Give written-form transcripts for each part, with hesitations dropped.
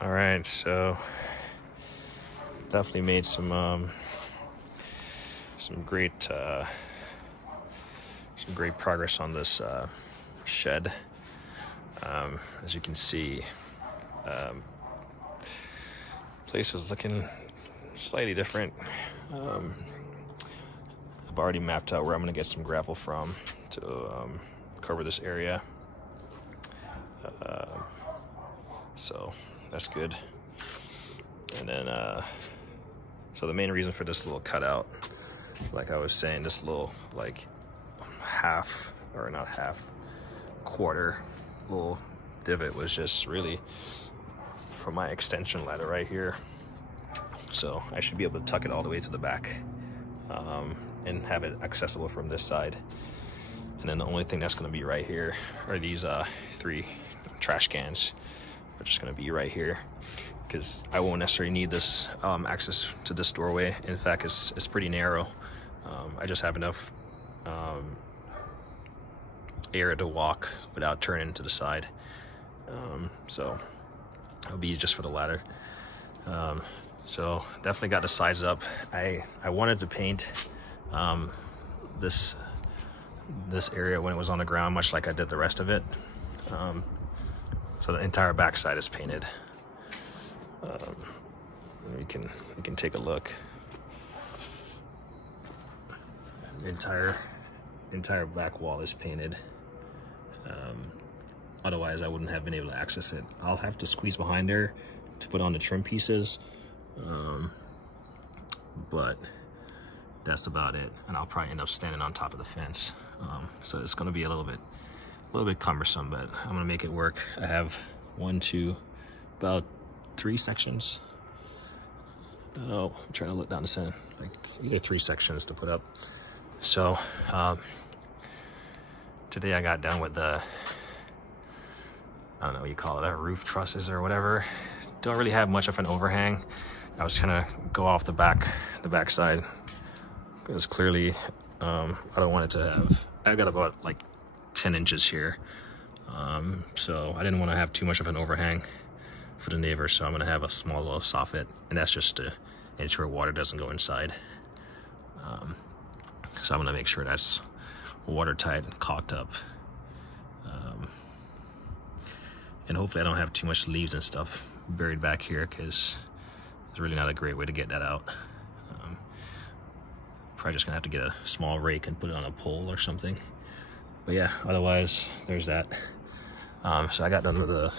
All right, so definitely made some great progress on this shed. As you can see, place is looking slightly different. I've already mapped out where I'm going to get some gravel from to cover this area. So that's good. And then, so the main reason for this little cutout, like I was saying, this little like half, or not half, quarter little divot was just really for my extension ladder right here. So I should be able to tuck it all the way to the back and have it accessible from this side. And then the only thing that's going to be right here are these 3 trash cans. Are just going to be right here because I won't necessarily need this access to this doorway. In fact, it's pretty narrow. I just have enough area to walk without turning to the side. So it'll be just for the ladder. So definitely got the sides up. I wanted to paint this area when it was on the ground, much like I did the rest of it. So the entire back side is painted. You can take a look. The entire back wall is painted. Otherwise, I wouldn't have been able to access it. I'll have to squeeze behind there to put on the trim pieces, but that's about it. And I'll probably end up standing on top of the fence. So it's going to be a little bit cumbersome, but I'm gonna make it work. I have about 3 sections. Oh, I'm trying to look down the center. Like, you get 3 sections to put up. So today I got done with the, I don't know what you call it, roof trusses or whatever. Don't really have much of an overhang. I was trying to go off the back side because clearly I don't want it to have. I got about like 10 inches here, so I didn't want to have too much of an overhang for the neighbor, so I'm going to have a small little soffit, and that's just to ensure water doesn't go inside. So I'm going to make sure that's watertight and caulked up, and hopefully I don't have too much leaves and stuff buried back here, because it's really not a great way to get that out. Probably just going to have to get a small rake and put it on a pole or something. But yeah, otherwise, there's that. So I got done with the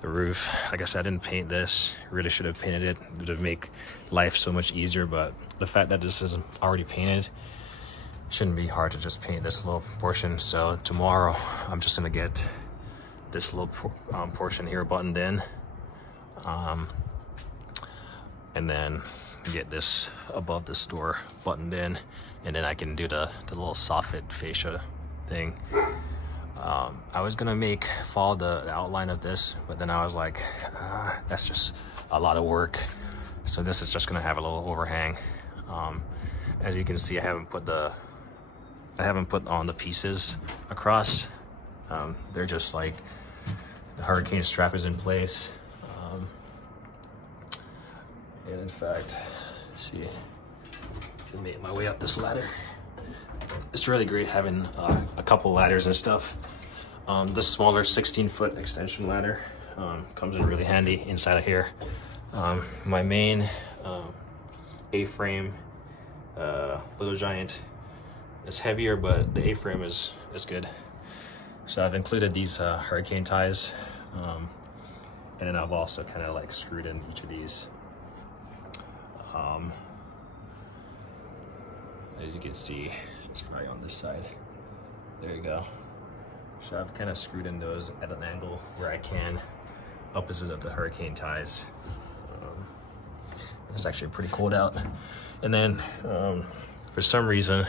roof. Like I said, I didn't paint this. Really should have painted it. It would make life so much easier, but the fact that this is already painted, shouldn't be hard to just paint this little portion. So tomorrow, I'm just gonna get this little portion here buttoned in, and then get this above this door buttoned in, and then I can do the little soffit fascia thing. I was gonna follow the outline of this, but then I was like, that's just a lot of work. So this is just gonna have a little overhang. As you can see, I haven't put on the pieces across. They're just like, the hurricane strap is in place. And in fact, see, I made my way up this ladder. It's really great having a couple ladders and stuff. This smaller 16-foot extension ladder comes in really handy inside of here. My main A-frame, Little Giant, is heavier, but the A-frame is good. So I've included these hurricane ties, and then I've also kind of like screwed in each of these. As you can see, it's probably on this side. There you go. So I've kind of screwed in those at an angle where I can, opposite of the hurricane ties. It's actually pretty cold out. And then for some reason,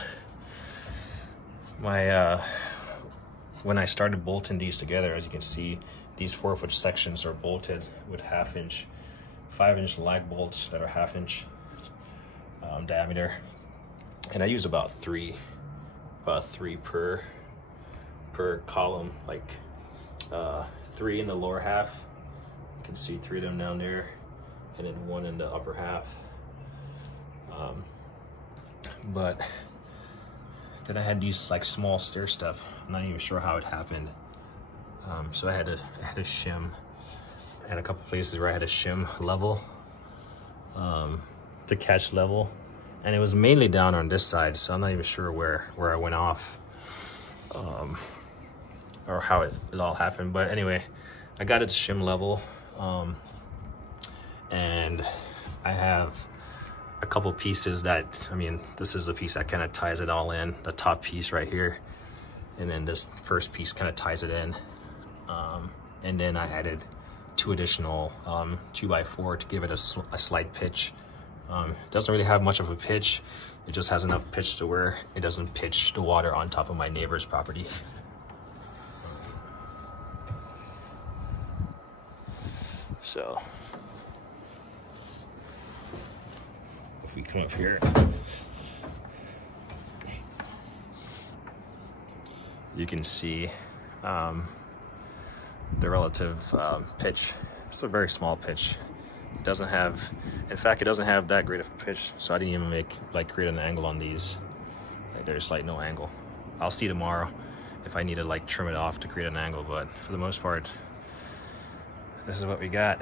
when I started bolting these together, as you can see, these 4-foot sections are bolted with 1/2-inch, 5-inch lag bolts that are 1/2 inch diameter, and I use about three per column, like 3 in the lower half, can see 3 of them down there, and then 1 in the upper half. But then I had these like small stair step. I'm not even sure how it happened. So I had to shim, and a couple places where I had to shim level to catch level, and it was mainly down on this side. So I'm not even sure where I went off, or how it all happened. But anyway, I got it to shim level, and I have a couple pieces that, I mean, this is the piece that kind of ties it all in, the top piece right here, and then this first piece kind of ties it in, and then I added 2 additional 2x4 to give it a slight pitch. It doesn't really have much of a pitch, it just has enough pitch to where it doesn't pitch the water on top of my neighbor's property. So if we come up here, you can see the relative pitch. It's a very small pitch. It doesn't have, in fact, it doesn't have that great of a pitch, so I didn't even create an angle on these. Like, there's like no angle. I'll see tomorrow if I need to like trim it off to create an angle, but for the most part, this is what we got.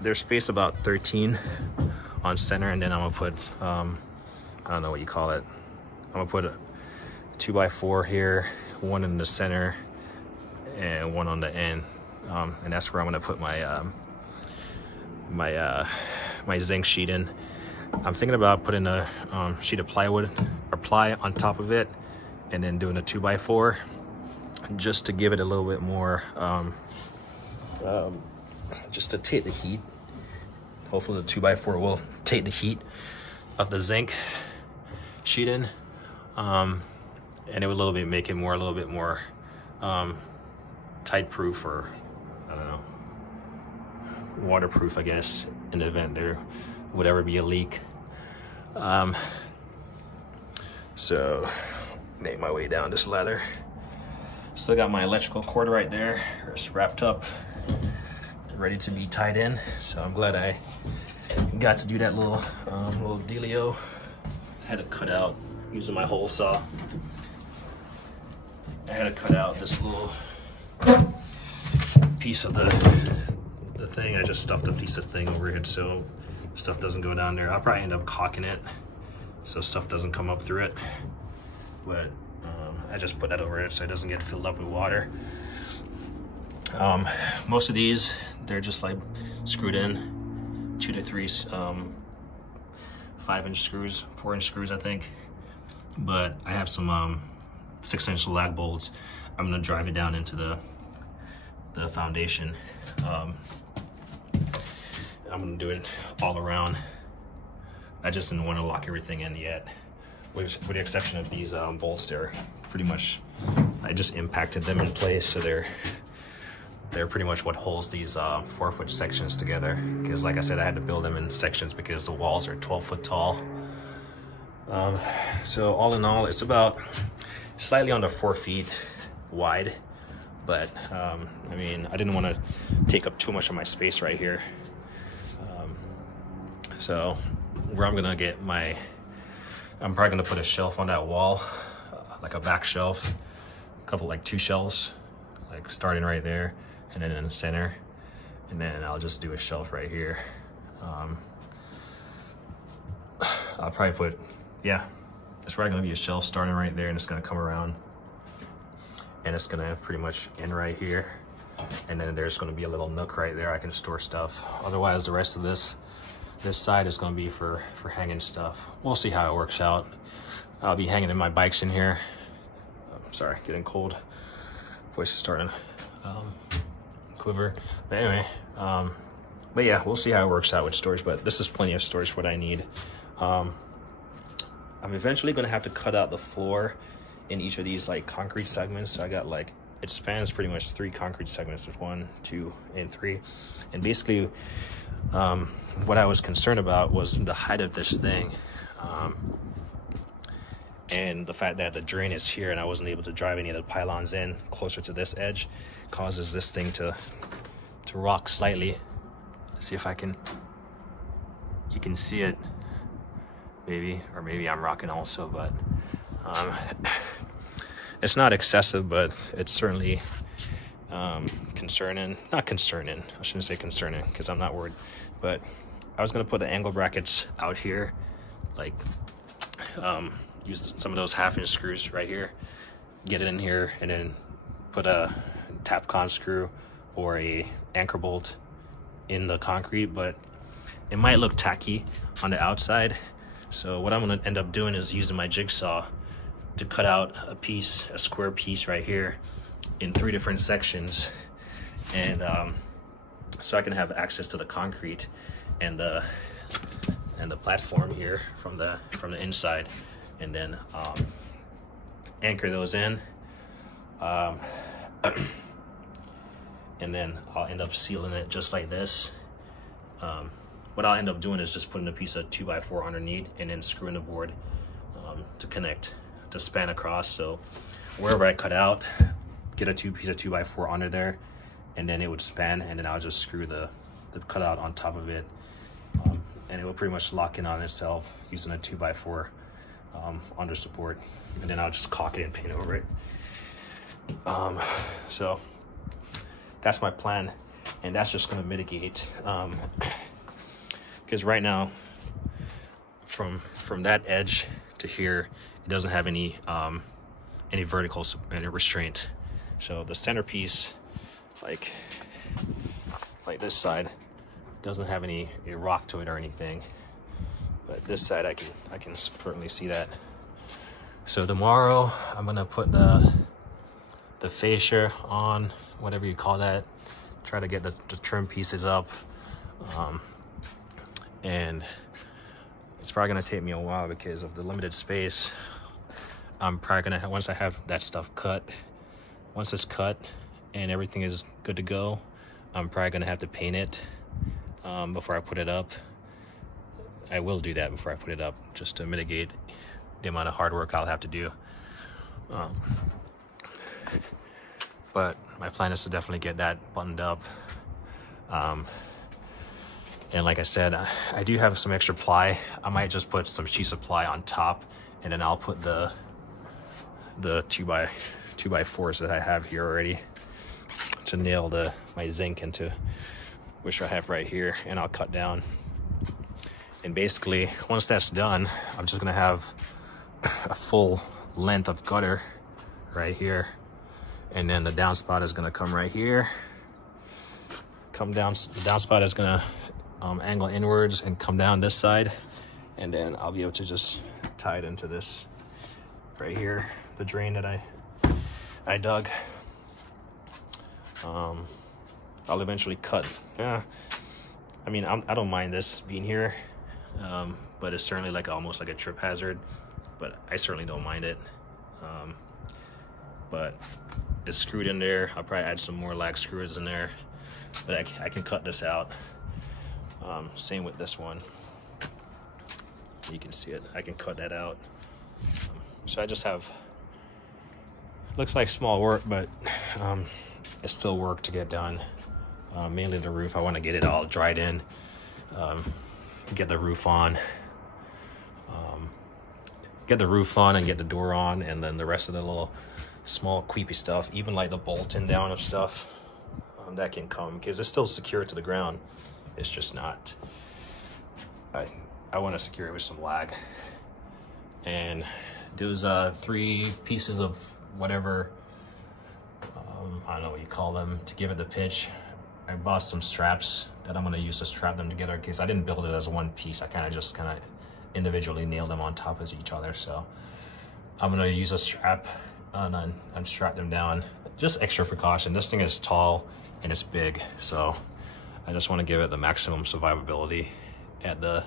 They're spaced about 13 on center, and then I'm gonna put, I don't know what you call it. I'm gonna put a 2x4 here, 1 in the center, and 1 on the end, and that's where I'm gonna put my my zinc sheet in. I'm thinking about putting a sheet of plywood or ply on top of it, and then doing a 2x4 just to give it a little bit more, just to take the heat. Hopefully the 2x4 will take the heat of the zinc sheet in, and it would make it a little bit more tide proof, or I don't know, waterproof, I guess, in the event there would ever be a leak. So make my way down this ladder. Still got my electrical cord right there. It's wrapped up, ready to be tied in. So I'm glad I got to do that little dealio. I had to cut out, using my hole saw, I had to cut out this little piece of the thing. I just stuffed a piece of thing over it so stuff doesn't go down there. I'll probably end up caulking it so stuff doesn't come up through it, but I just put that over it so it doesn't get filled up with water. Most of these, they're just like screwed in 2 to 3 5-inch screws, 4-inch screws, I think. But I have some 6-inch lag bolts. I'm gonna drive it down into the foundation. I'm gonna do it all around. I just didn't want to lock everything in yet, with the exception of these bolts. They're pretty much, I just impacted them in place, so they're pretty much what holds these 4-foot sections together. Because like I said, I had to build them in sections because the walls are 12 foot tall. So all in all, it's about slightly under 4 feet wide, but I mean, I didn't want to take up too much of my space right here. So where I'm gonna get I'm probably gonna put a shelf on that wall, like a back shelf, a couple, like 2 shelves, like starting right there, and then in the center, and then I'll just do a shelf right here. I'll probably put, yeah, it's probably gonna be a shelf starting right there, and it's gonna come around, and it's gonna pretty much end right here, and then there's gonna be a little nook right there I can store stuff. Otherwise, the rest of this side is gonna be for hanging stuff. We'll see how it works out. I'll be hanging in my bikes in here. Sorry, getting cold. Voice is starting quiver. But anyway, but yeah, we'll see how it works out with storage, but this is plenty of storage for what I need. I'm eventually gonna have to cut out the floor in each of these like concrete segments. So I got like, it spans pretty much 3 concrete segments. There's 1, 2, and 3. And basically, what I was concerned about was the height of this thing, and the fact that the drain is here and I wasn't able to drive any of the pylons in closer to this edge causes this thing to to rock slightly. Let's see if you can see it, maybe, or maybe I'm rocking also, but it's not excessive, but it's certainly concerning. Not concerning, I shouldn't say concerning, because I'm not worried, but I was gonna put the angle brackets out here, like use some of those 1/2-inch screws right here, get it in here, and then put a Tapcon screw or a anchor bolt in the concrete, but it might look tacky on the outside. So what I'm gonna end up doing is using my jigsaw to cut out a square piece right here in 3 different sections, and so I can have access to the concrete and the platform here from the inside, and then anchor those in, and then I'll end up sealing it just like this. What I'll end up doing is just putting a piece of 2x4 underneath and then screwing the board to connect, to span across. So wherever I cut out, get a piece of 2x4 under there, and then it would span, and then I'll just screw the cutout on top of it, and it will pretty much lock in on itself using a 2x4 under support, and then I'll just caulk it and paint over it. So that's my plan, and that's just going to mitigate, because right now from that edge to here, it doesn't have any vertical restraint. So the centerpiece, like this side, doesn't have any rock to it or anything, but this side I can certainly see that. So tomorrow I'm gonna put the fascia on, whatever you call that, try to get the trim pieces up, and it's probably gonna take me a while because of the limited space. I'm probably gonna once I have that stuff cut, once it's cut and everything is good to go, I'm probably gonna have to paint it before I put it up. I will do that before I put it up, just to mitigate the amount of hard work I'll have to do. But my plan is to definitely get that buttoned up. And like I said, I do have some extra ply. I might just put some sheets of ply on top, and then I'll put the 2x4s that I have here already to nail my zinc into, which I have right here, and I'll cut down. And basically, once that's done, I'm just gonna have a full length of gutter right here, and then the downspout is gonna come right here, come down. The downspout is gonna angle inwards and come down this side, and then I'll be able to just tie it into this right here, the drain that I dug. I'll eventually cut. I mean, I don't mind this being here, but it's certainly like almost like a trip hazard, but I certainly don't mind it. But it's screwed in there. I'll probably add some more lag screws in there, but I can cut this out. Same with this one. You can see it. I can cut that out. So I just have, looks like small work, but it's still work to get done. Mainly the roof. I want to get it all dried in, get the roof on, and get the door on, and then the rest of the little small creepy stuff, even like the bolting down of stuff, that can come, because it's still secure to the ground. It's just not, I want to secure it with some lag. And those 3 pieces of whatever, I don't know what you call them, to give it the pitch, I bought some straps that I'm going to use to strap them together, because I didn't build it as one piece. I kind of individually nailed them on top of each other. So I'm going to use a strap and strap them down. Just extra precaution. This thing is tall and it's big, so I just want to give it the maximum survivability at the,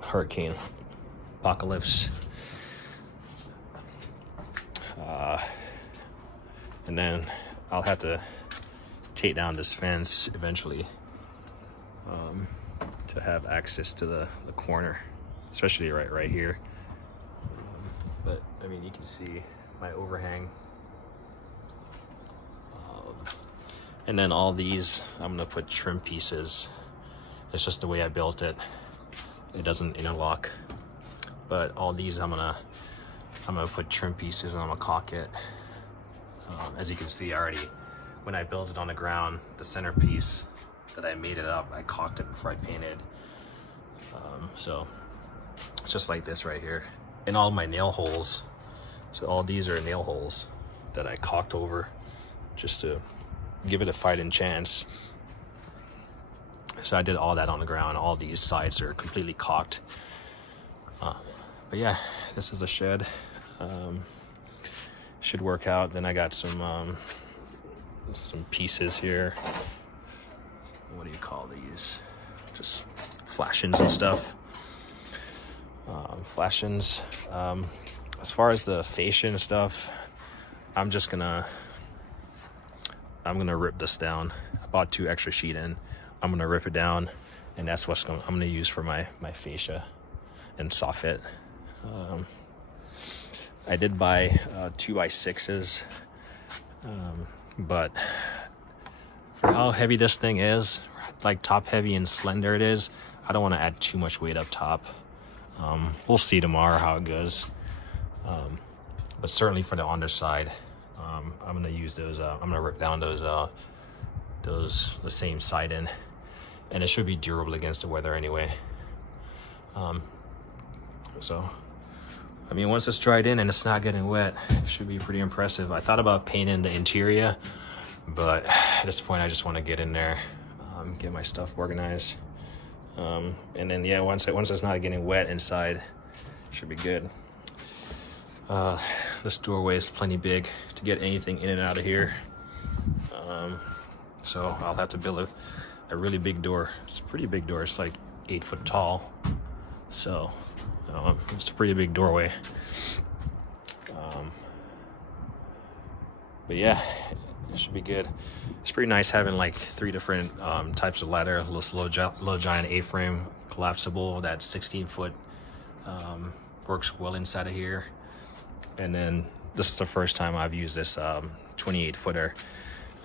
hurricane apocalypse. And then I'll have to take down this fence eventually, to have access to the corner, especially right here. But I mean, you can see my overhang. And then all these, I'm gonna put trim pieces. It's just the way I built it. It doesn't interlock. But all these, I'm gonna put trim pieces and I'm gonna caulk it. As you can see already, when I built it on the ground, the centerpiece that I made it up, I caulked it before I painted. So it's just like this right here. And all my nail holes, so all these are nail holes that I caulked over just to give it a fighting chance. So I did all that on the ground. All these sides are completely caulked. But yeah, this is a shed. Should work out. Then I got some pieces here. What do you call these? Just flashings and stuff. Flashings. As far as the fascia and stuff, I'm gonna rip this down. I bought 2 extra sheet in. I'm gonna rip it down, and that's what I'm gonna use for my fascia and soffit. I did buy 2x6s, but for how heavy this thing is, like top heavy and slender it is, I don't want to add too much weight up top. We'll see tomorrow how it goes, but certainly for the underside, I'm gonna use those. I'm gonna rip down those the same side in, and it should be durable against the weather anyway. So I mean, once it's dried in and it's not getting wet, it should be pretty impressive. I thought about painting the interior, but at this point I just want to get in there, get my stuff organized, and then yeah, once it's not getting wet inside, it should be good. This doorway is plenty big to get anything in and out of here, so I'll have to build a really big door. It's a pretty big door. It's like 8 foot tall, so it's a pretty big doorway. But yeah, it should be good. It's pretty nice having like 3 different types of ladder. This low giant A-frame collapsible, that 16-foot works well inside of here. And then this is the first time I've used this 28-footer.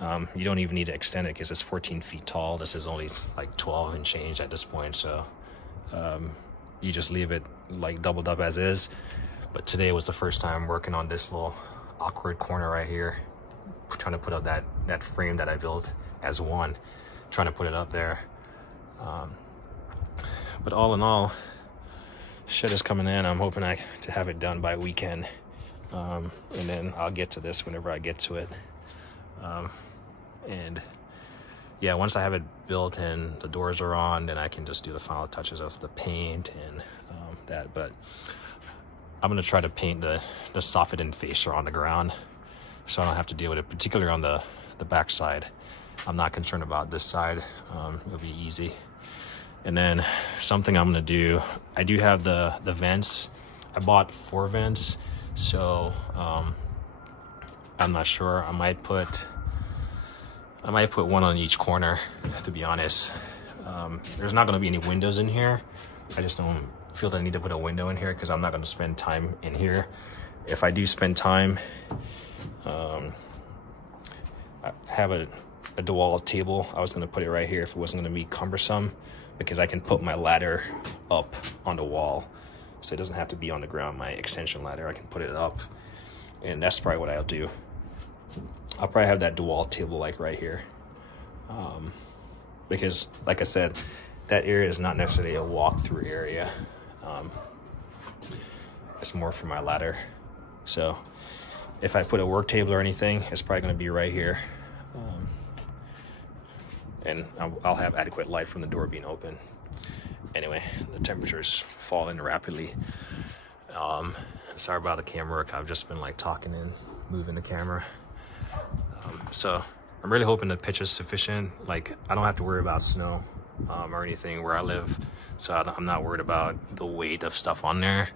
You don't even need to extend it because it's 14 feet tall. This is only like 12 and change at this point, so you just leave it like doubled up as is. But today was the first time working on this little awkward corner right here, trying to put up that frame that I built as one, trying to put it up there. But all in all, shit is coming in. I'm hoping to have it done by weekend, and then I'll get to this whenever I get to it. And yeah, once I have it built and the doors are on, then I can just do the final touches of the paint and that. But I'm gonna try to paint the soffit and fascia on the ground, so I don't have to deal with it, particularly on the back side. I'm not concerned about this side. It'll be easy. And then something I'm gonna do, I do have the vents. I bought 4 vents, so I'm not sure. I might put one on each corner, to be honest. There's not gonna be any windows in here. I just don't feel the need to put a window in here because I'm not gonna spend time in here. If I do spend time, I have a DeWalt table. I was gonna put it right here if it wasn't gonna be cumbersome, because I can put my ladder up on the wall, so it doesn't have to be on the ground. My extension ladder, I can put it up, and that's probably what I'll do. I'll probably have that DeWalt table like right here, because like I said, that area is not necessarily a walk-through area. It's more for my ladder. So if I put a work table or anything, it's probably going to be right here, and I'll have adequate light from the door being open. Anyway, the temperature's falling rapidly. Sorry about the camera work. I've just been like talking and moving the camera. So I'm really hoping the pitch is sufficient. Like, I don't have to worry about snow or anything where I live, so I'm not worried about the weight of stuff on there.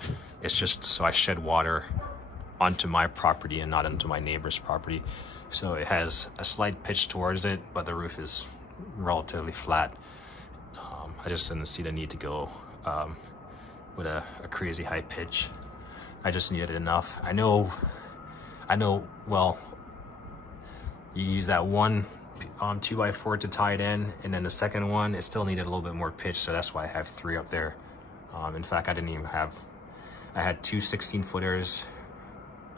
It's just so I shed water onto my property and not into my neighbor's property. So it has a slight pitch towards it, but the roof is relatively flat. I just didn't see the need to go with a crazy high pitch. I just needed enough. I know, well, you use that one 2x4 to tie it in, and then the second one, it still needed a little bit more pitch, so that's why I have 3 up there. In fact, I had 2 16-footers,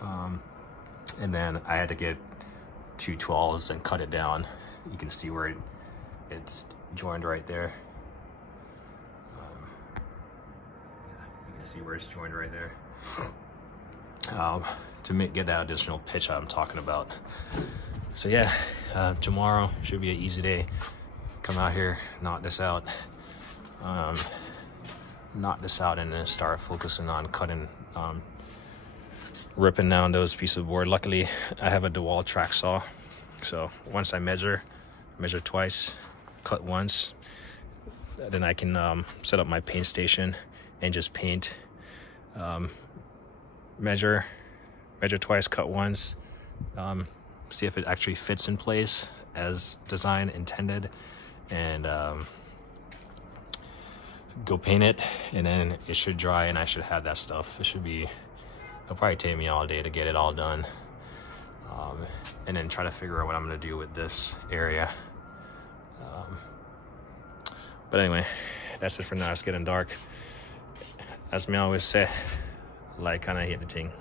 and then I had to get 2 12s and cut it down. You can see where it's joined right there. Yeah, you can see where it's joined right there. To get that additional pitch I'm talking about. So yeah, tomorrow should be an easy day. Come out here, knock this out, and then start focusing on cutting, ripping down those pieces of board. Luckily, I have a DeWalt track saw, so once I measure twice, cut once, then I can set up my paint station and just paint. Measure twice, cut once, see if it actually fits in place as design intended, and go paint it, and then it should dry and I should have that stuff. It'll probably take me all day to get it all done, and then try to figure out what I'm gonna do with this area. But anyway, that's it for now. It's getting dark. As me always say, like, kind of hit the thing.